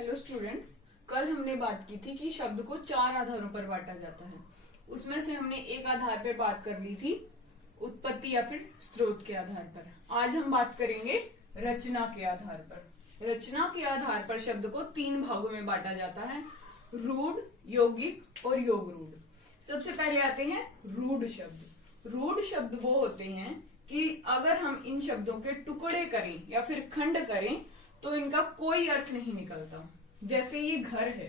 Hello students, कल हमने बात की थी कि शब्द को 4 आधारों पर बांटा जाता है। उसमें से हमने एक आधार पर बात कर ली थी, उत्पत्ति या फिर स्रोत के आधार पर। आज हम बात करेंगे रचना के आधार पर। रचना के आधार पर शब्द को 3 भागों में बांटा जाता है, रूढ़, यौगिक और योग रूढ़। सबसे पहले आते हैं रूढ़ शब्द। रूढ़ शब्द वो होते हैं कि अगर हम इन शब्दों के टुकड़े करें या फिर खंड करें तो इनका कोई अर्थ नहीं निकलता। जैसे ये घर है,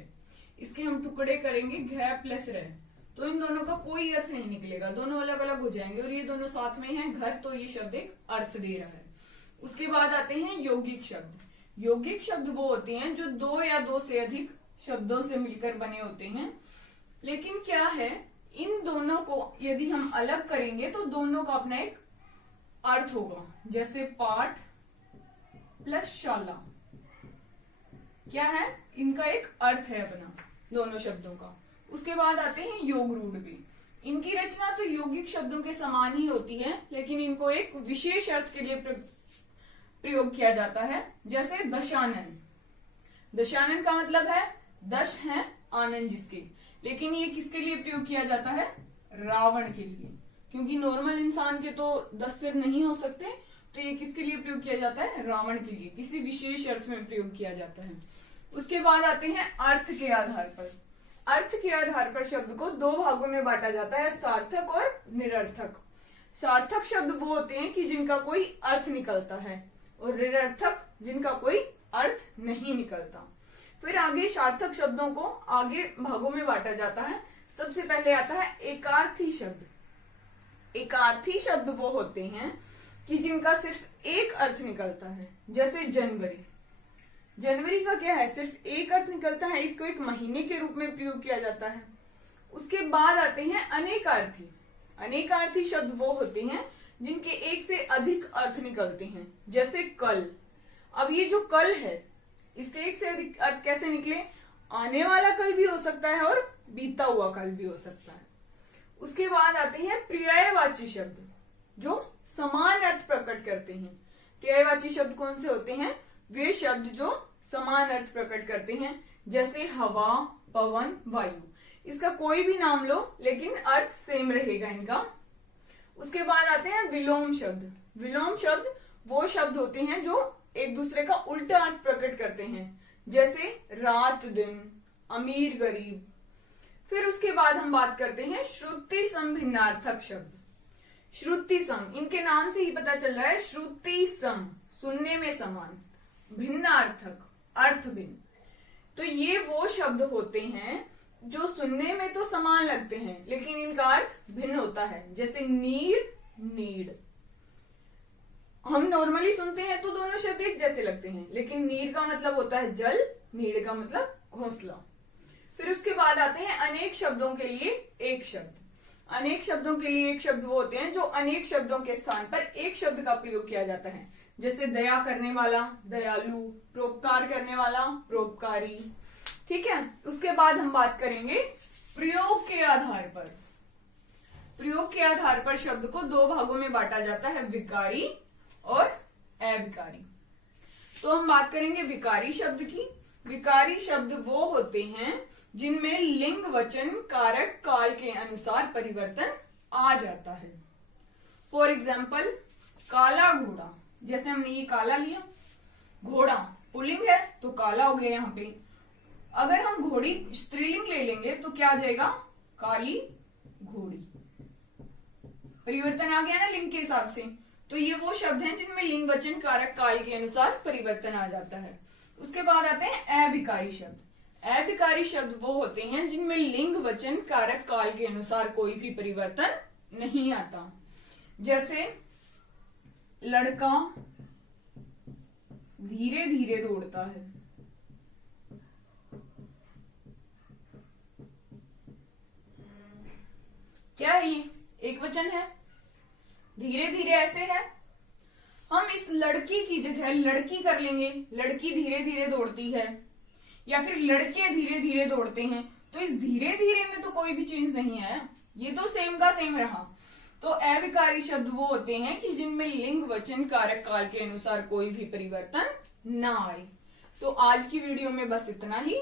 इसके हम टुकड़े करेंगे घ प्लस र, तो इन दोनों का कोई अर्थ नहीं निकलेगा, दोनों अलग अलग हो जाएंगे। और ये दोनों साथ में हैं घर, तो ये शब्द एक अर्थ दे रहा है। उसके बाद आते हैं यौगिक शब्द। यौगिक शब्द वो होते हैं जो 2 या 2 से अधिक शब्दों से मिलकर बने होते हैं। लेकिन क्या है, इन दोनों को यदि हम अलग करेंगे तो दोनों का अपना एक अर्थ होगा। जैसे पाठ प्लस शाला, क्या है, इनका एक अर्थ है अपना दोनों शब्दों का। उसके बाद आते हैं योग रूढ़ भी। इनकी रचना तो यौगिक शब्दों के समान ही होती है, लेकिन इनको एक विशेष अर्थ के लिए प्रयोग किया जाता है। जैसे दशानन। दशानन का मतलब है 10 है आनंद जिसके, लेकिन ये किसके लिए प्रयोग किया जाता है? रावण के लिए, क्योंकि नॉर्मल इंसान के तो 10 सिर नहीं हो सकते, तो ये किसके लिए प्रयोग किया जाता है? रावण के लिए, किसी विशेष अर्थ में प्रयोग किया जाता है। उसके बाद आते हैं अर्थ के आधार पर। अर्थ के आधार पर शब्द को 2 भागों में बांटा जाता है, सार्थक और निरर्थक। सार्थक शब्द वो होते हैं कि जिनका कोई अर्थ निकलता है, और निरर्थक जिनका कोई अर्थ नहीं निकलता। फिर आगे सार्थक शब्दों को आगे भागों में बांटा जाता है। सबसे पहले आता है एकार्थी शब्द। एकार्थी शब्द वो होते हैं कि जिनका सिर्फ एक अर्थ निकलता है। जैसे जनवरी। जनवरी का क्या है, सिर्फ एक अर्थ निकलता है, इसको एक महीने के रूप में प्रयोग किया जाता है। उसके बाद आते हैं अनेकार्थी। अनेकार्थी शब्द वो होते हैं जिनके एक से अधिक अर्थ निकलते हैं। जैसे कल। अब ये जो कल है, इसके एक से अधिक अर्थ कैसे निकले? आने वाला कल भी हो सकता है और बीता हुआ कल भी हो सकता है। उसके बाद आते हैं पर्यायवाची शब्द जो समान अर्थ प्रकट करते हैं। पर्यायवाची शब्द कौन से होते हैं? वे शब्द जो समान अर्थ प्रकट करते हैं। जैसे हवा, पवन, वायु। इसका कोई भी नाम लो, लेकिन अर्थ सेम रहेगा इनका। उसके बाद आते हैं विलोम शब्द। विलोम शब्द वो शब्द होते हैं जो एक दूसरे का उल्टा अर्थ प्रकट करते हैं। जैसे रात दिन, अमीर गरीब। फिर उसके बाद हम बात करते हैं श्रुति सम भिन्नार्थक शब्द। श्रुति सम, इनके नाम से ही पता चल रहा है, श्रुति सम सुनने में समान, भिन्नार्थक अर्थ भिन्न। तो ये वो शब्द होते हैं जो सुनने में तो समान लगते हैं, लेकिन इनका अर्थ भिन्न होता है। जैसे नीर, नीड़। हम नॉर्मली सुनते हैं तो दोनों शब्द एक जैसे लगते हैं, लेकिन नीर का मतलब होता है जल, नीड़ का मतलब घोंसला। फिर उसके बाद आते हैं अनेक शब्दों के लिए एक शब्द। अनेक शब्दों के लिए एक शब्द वो होते हैं जो अनेक शब्दों के स्थान पर एक शब्द का प्रयोग किया जाता है। जैसे दया करने वाला, दयालु, परोपकार करने वाला, परोपकारी। ठीक है। उसके बाद हम बात करेंगे प्रयोग के आधार पर। प्रयोग के आधार पर शब्द को 2 भागों में बांटा जाता है, विकारी और अविकारी। तो हम बात करेंगे विकारी शब्द की। विकारी शब्द वो होते हैं जिनमें लिंग, वचन, कारक, काल के अनुसार परिवर्तन आ जाता है। फॉर एग्जाम्पल, काला घोड़ा। जैसे हमने ये काला लिया, घोड़ा पुल्लिंग है तो काला हो गया यहाँ पे। अगर हम घोड़ी स्त्रीलिंग ले लेंगे तो क्या आ जाएगा? काली घोड़ी। परिवर्तन आ गया ना लिंग के हिसाब से। तो ये वो शब्द हैं जिनमें लिंग, वचन, कारक, काल के अनुसार परिवर्तन आ जाता है। उसके बाद आते हैं अविकारी शब्द। अविकारी शब्द वो होते हैं जिनमें लिंग, वचन, कारक, काल के अनुसार कोई भी परिवर्तन नहीं आता। जैसे लड़का धीरे धीरे दौड़ता है। क्या है ये? एक वचन है। धीरे धीरे ऐसे है, हम इस लड़की की जगह लड़की कर लेंगे। लड़की धीरे धीरे दौड़ती है, या फिर लड़के धीरे धीरे दौड़ते हैं। तो इस धीरे धीरे में तो कोई भी चेंज नहीं है, ये तो सेम का सेम रहा। तो अविकारी शब्द वो होते हैं कि जिनमें लिंग, वचन, कारक, काल के अनुसार कोई भी परिवर्तन ना आए। तो आज की वीडियो में बस इतना ही।